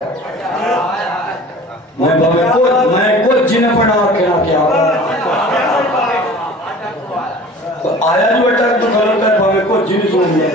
میں کچھ جن پڑھا کہنا کیا آیا جو اٹھا تو غلط ہے میں کچھ جن سن لیا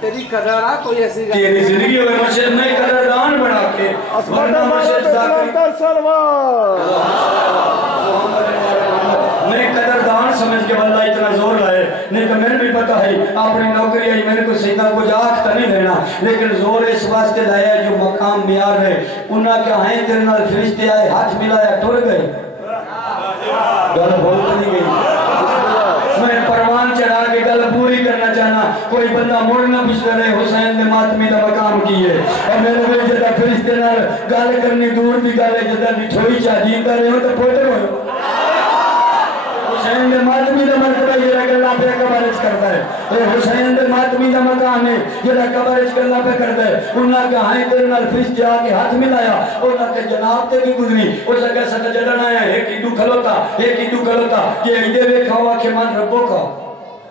تیری قدر آ کوئی ایسی گا تیری زندگی ہوئے مشہد میں قدردان بڑھا کے ورنہ مشہد میں قدردان سمجھ کے واللہ اتنا زور لائے نہیں تو میں نے بھی پتا ہے اپنی نوکری آئی میں نے کو سیدھا کچھ آنکھ تا نہیں دینا لیکن زور اس واسطے لایا جو مقام میار ہے انہاں کیا ہیں تیرے نال فرشتے آئے ہاتھ ملایا ٹر گئے گل بولتا نہیں گئی میں پروان چڑھا کے گل پوری کرنا چاہنا کوئی بندہ مڑنا پچھلے رہے حسین نے ماتمی دا مقام کیے اور میں نے بھی جدہ فرشتے نال گل کرنی دور بھی گل ہے جدہ نٹھوئی چاہ جیتا رہے ہو تو پوٹر ہوئے حسین دے ماتمی دا مرتبہ یہ رہ اللہ پہ کبارج کرتا ہے حسین دے ماتمی دا مقام ہے یہ رہ کبارج اللہ پہ کرتا ہے انہاں کے ہائیں تیرے نال فرشتے آ کے ہاتھ ملایا انہاں کے جناب تے کی گزری اس اگہ سکا جڑن آیا ایک ہی دو کھلوتا یہ ایدے ویکھا ہوا کہ من ربوں کا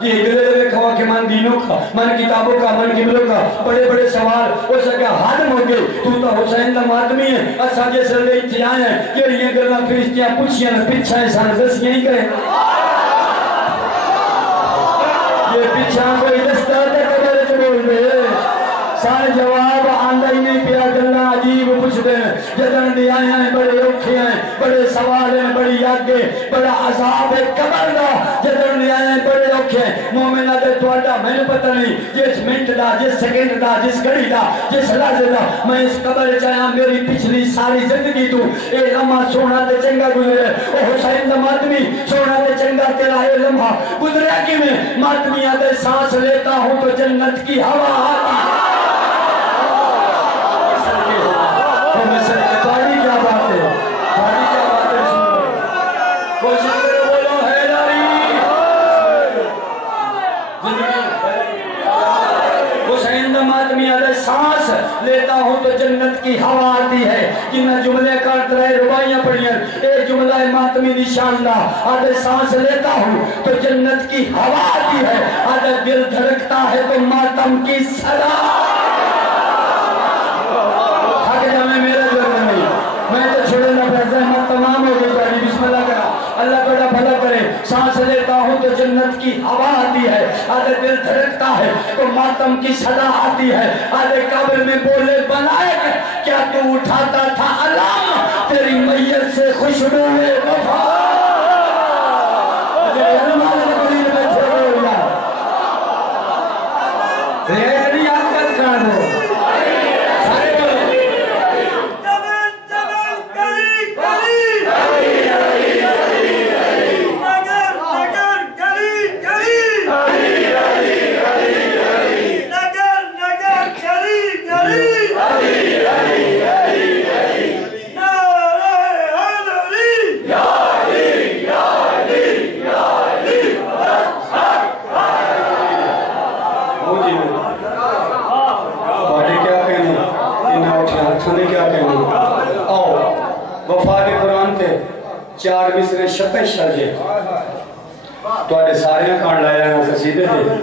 یہ ایدے ویکھا ہوا کہ من دینوں کا من کتابوں کا من قبلوں کا بڑے بڑے سوال اس اگہ حد مو گئے تو حسین دا ماتمی ہے اسا جیسے لے تھی آئے ہیں یہ گلنا فرشتیاں پوچھیاں پچھا انسان دسیاں ہی کریں یہ پچھا کوئی دستا تے قبر چ بول دے سارے جواب آندہ ہی نہیں پیا گلنا عجیب پوچھ دے جدن دی آئے ہیں بڑے اوکھے ہیں بڑے سوال ہیں بڑی آگے بڑا عذاب ہے قبر دا جدن دی آئے ہیں بڑے اوکھے ہیں مومنہ دے توڑا میں نے پتہ نہیں جس منٹ دا جس سیکنڈ دا جس گھڑی دا جس لحظے دا میں اس قبر چاہیاں میری پچھلی ساری زندگی تو اے لمحہ سونا تے چنگا گزرے او حسین دا ماتمی سونا تے چنگا تیرا اے لمحہ گزرے کی میں ماتمیاں دے سانس لیتا ہوں تو جنت کی ہوا آتی پاڑی کیا بات ہے کوئی شکر بولو حیداری حسین دا ماتمی علیہ سانس لیتا ہوں تو جنت کی ہوا آتی ہے کہ میں جملے کارت رہے ربائیاں پڑھیں ایک جملہ ماتمی نشاندہ آدھے سانس لیتا ہوں تو جنت کی ہوا آتی ہے آدھے دل دھڑکتا ہے تو ماتم کی صدا میں تو چھوڑے نہ پہ زحمت تمام ہو گئی پہلی بسم اللہ کرا اللہ بڑا بھلا کرے سانس لیتا ہوں تو جنت کی ہوا آتی ہے آدھے دل دھڑکتا ہے تو ماتم کی صدا آتی ہے آدھے قبر میں بولے بنائے کیا تو اٹھاتا تھا علام تیری میت سے خوشبو وفا ریڈی آکت کر دو چار مصرے شپے شرجے تو آدھے سارے کان لایا ہیں قصیدے تھے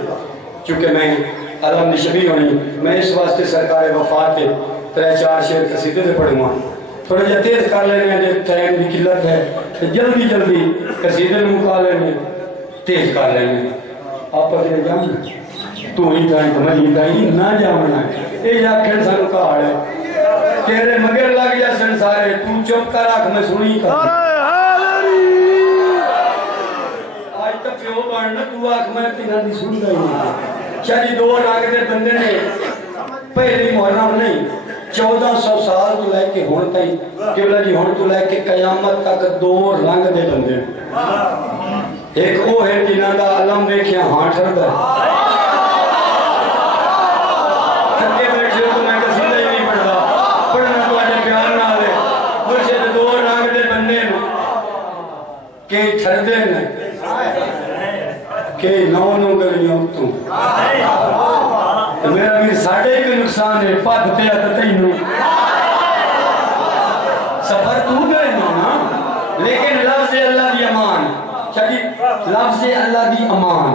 چونکہ میں علم نشبی ہونی میں اس واسطے سرکار وفات کے 3-4 شعر قصیدے تھے پڑھوں گا تھوڑا جا تیز کر لینے ہیں جب ٹائم بھی قلت ہے جلدی قصیدے میں مکا لینے تیز کر لینے آپ پر یہ جامنا تو ہی جائیں تو میں ہی جائیں نہ جامنا ہے یہ آکھیں سن کار ہے تیرے مگر لگ جا سن سارے تو چپ کر آکھ میں سنی کر تو آنکھ میں تینہ دی سن گئی شاید 2 رنگ دے بندے نے پہلی محرم نہیں 1400 سال تو لے کے ہون تائی قبلہ جی ہون تو لے کے قیامت تک 2 رنگ دے بندے ایک وہ ہے جنہ دا علم دیکھیں ہاں ٹھر دا تھکے بیٹھے تو میں قصیدہ ہی نہیں پڑھا پڑھنا تو آجے پیار نہ آلے مجھے 2 رنگ دے بندے کہ ٹھر دے نے کہ نو گلیوں تو میرا بھی ساڑھے کے نقصان ہے پاک پیا تتینو سفر تو گئے نا لیکن لفظ اللہ دی امان شدید لفظ اللہ دی امان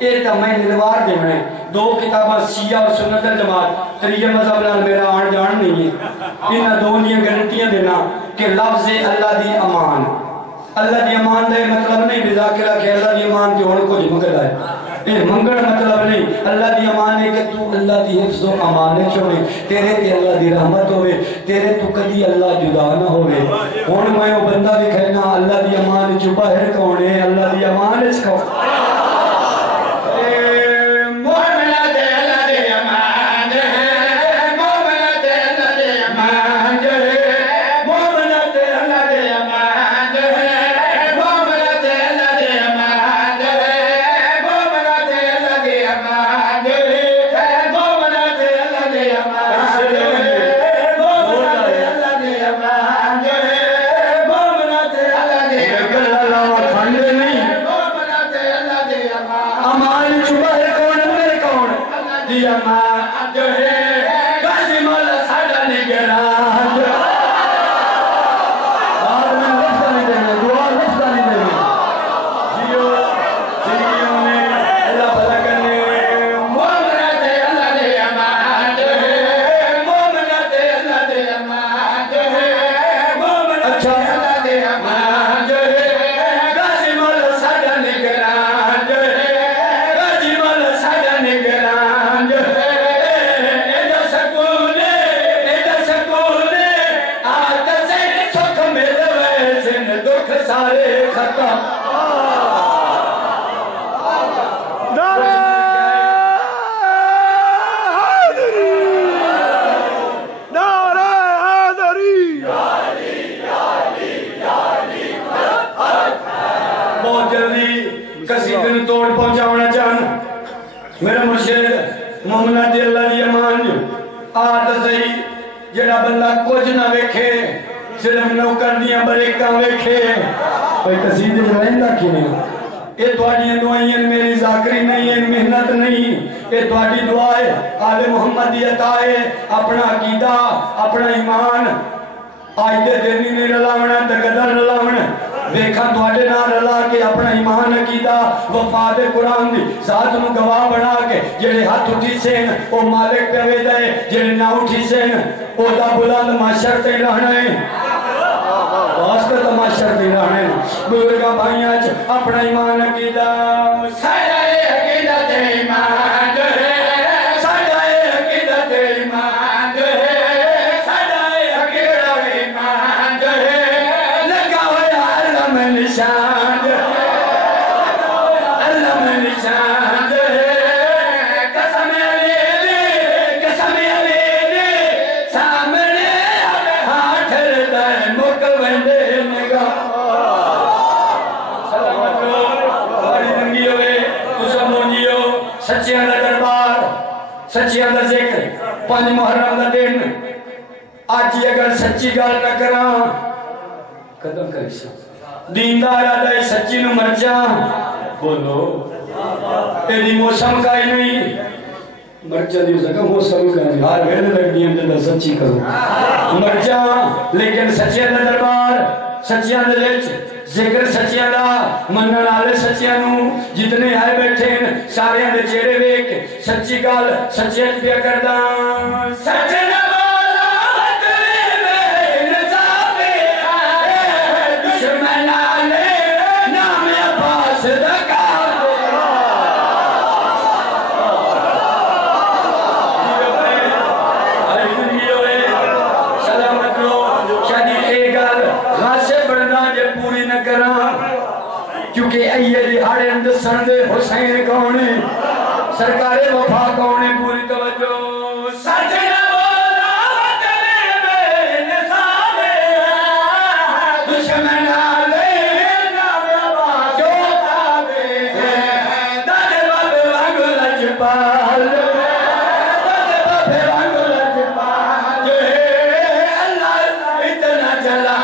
یہ تو میں نلوار دے ہیں 2 کتاباں شیعہ اور سنت الجماعت تریہ مذہب نال میرا آن جان نہیں ہے انہاں دو دیاں گارنٹیاں دینا کہ لفظ اللہ دی امان اللہ دی امان دا مطلب نہیں بذاکرہ کہ اللہ دی امان کی ہونے کچھ مگل ہے یہ منگڑ مطلب نہیں اللہ دی امان ہے کہ تو اللہ دی حفظ و امانت ہوئے تیرے تے اللہ دی رحمت ہوئے تیرے تو کدی اللہ جدا نہ ہوئے ہون میں وہ بندہ بھی کہنا اللہ دی امان چو باہر کون ہے اللہ دی امان اس کو میرا مرشد محمد دی اللہ دی امان جو آت صحیح جڑا بندہ کچھ نہ ویکھے صرف نوکر دیاں بریکاں ویکھے کوئی قصیدے جو رہندہ کی نہیں یہ تواڈیاں دعائیں میری ذاکری نہیں ہے محنت نہیں یہ تواڈی دعائیں آل محمد دی عطا ہے اپنا عقیدہ اپنا ایمان آج دے دینی نہیں رلاونا تے قدر رلاونا ویکھاں تواڈے نال رلا کے اپنا ایمان عقیدہ وفاد قرآن دی ذات نو گواہ بنا کے جڑے ہاتھ اٹھی سین او مالک پہ وے دے جڑے نہ اٹھی سین او دا بلند معاشر تے رہنا ہے واسطہ تا معاشر تے رہنا ہے بزرگاں بھائیاں چ اپنا ایمان عقیدہ سارا عقیدہ تے ایمان جو ہے سارا عقیدہ تے ایمان جو ہے سارا عقیدہ ایمان جو ہے لگا ہوا اللہ میں نشان جو ہے اللہ میں نشان جو ہے قسم علی دے سامنے ہاتھ دے مک وندے نگاہ سلامت ہو ہماری زندگی ہوئے تو سب مونجیو سچیاں دا دربار سچیاں دا ذکر 5 محرم دا دن آج ہی اگر سچی گال نہ کراں قدم کریسا دیندار آدھائی سچی نو مرجا بولو تیری موسم کا ہی نہیں مرجا دیو سکا موسم کا نہیں ہر ویلے لگ دیم دل سچی کرو مرجا لیکن سچیاں دا دربار سچیاں دا لیچ ذکر سچیاں دا منن آلے سچیاں نو جتنے آئے بیٹھے ہیں سارے دے چہرے ویک سچی گال سچیاں پیا کردہ سچے نہ کیونکہ ایہ ہڑے اندر سندے حسین کونے سرکار وفا کونے پوری توجہ سچنا بولا وطنے میں نصابے دشمن آلے نام عباس جو تابے دادے بابے وانگو لجپال دادے بابے وانگو لجپال جو ہے اللہ اتنا چلا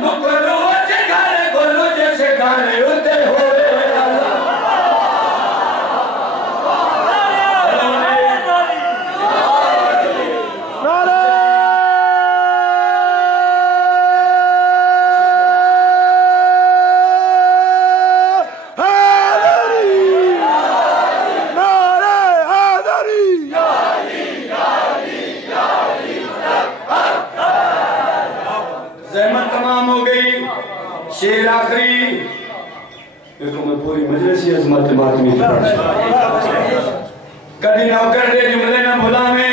مکرو سے گھر گولو جیسے گھر اتنے مجلسی عظمت ماتمی کدی نوکر دے جملے نہ بھلا میں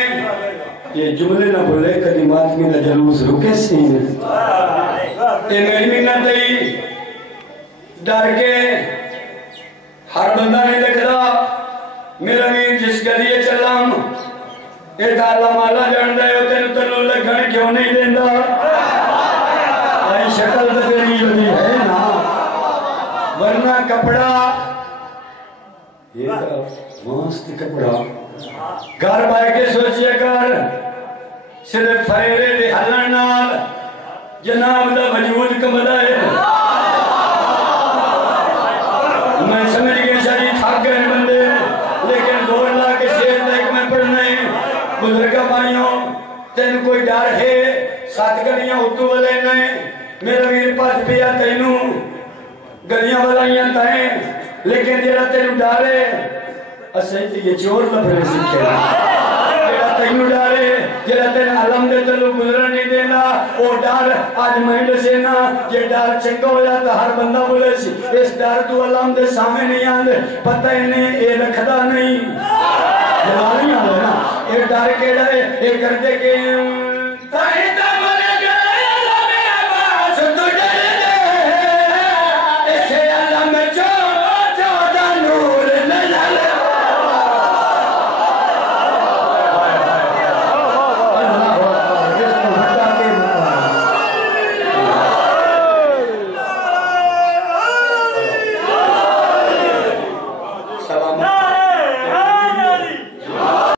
یہ جملے نہ بھولے کدی ماتمی دا جلوس رکے سی یہ میری منت دئی ڈر کے ہر بندہ نہیں دکھدا میرا میر جس گلیے چلام اے دالا مالا جان دے ہوتے نتنو لگھن کیوں نہیں دیندہ آئی شکل تکری ہوتی ہے نا ورنہ کپڑا یہ ماست کپڑا گھر بائے کے سوچئے کر صرف فریرے دے حلن نال جناب دا وجود کمدہ ہے میں سمجھ گئے شریف تھک گئے بندے لیکن زور لا کے شیر تک میں پڑھنے بزرگا بھائیوں تین کوئی ڈر ہے ساتھ گلیاں اتو والے نے میرا ویر پاس پیا تینوں گلیاں والائیاں تائیں لیکن جیرا تینوں ڈارے اسے یہ چور لبھرے سکھے جیرا تینوں ڈارے جیرا تین علم دے تلو گزرن نہیں دینا وہ ڈار آج مہینڈ سے نا یہ ڈار چنگا ہو جاتا ہر بندہ بولے سی اس ڈار تو علم دے سامنے نہیں آندے پتہ انہیں اے رکھدا نہیں جلالی آندے نا ایک ڈار کے ڈارے ایک کردے کے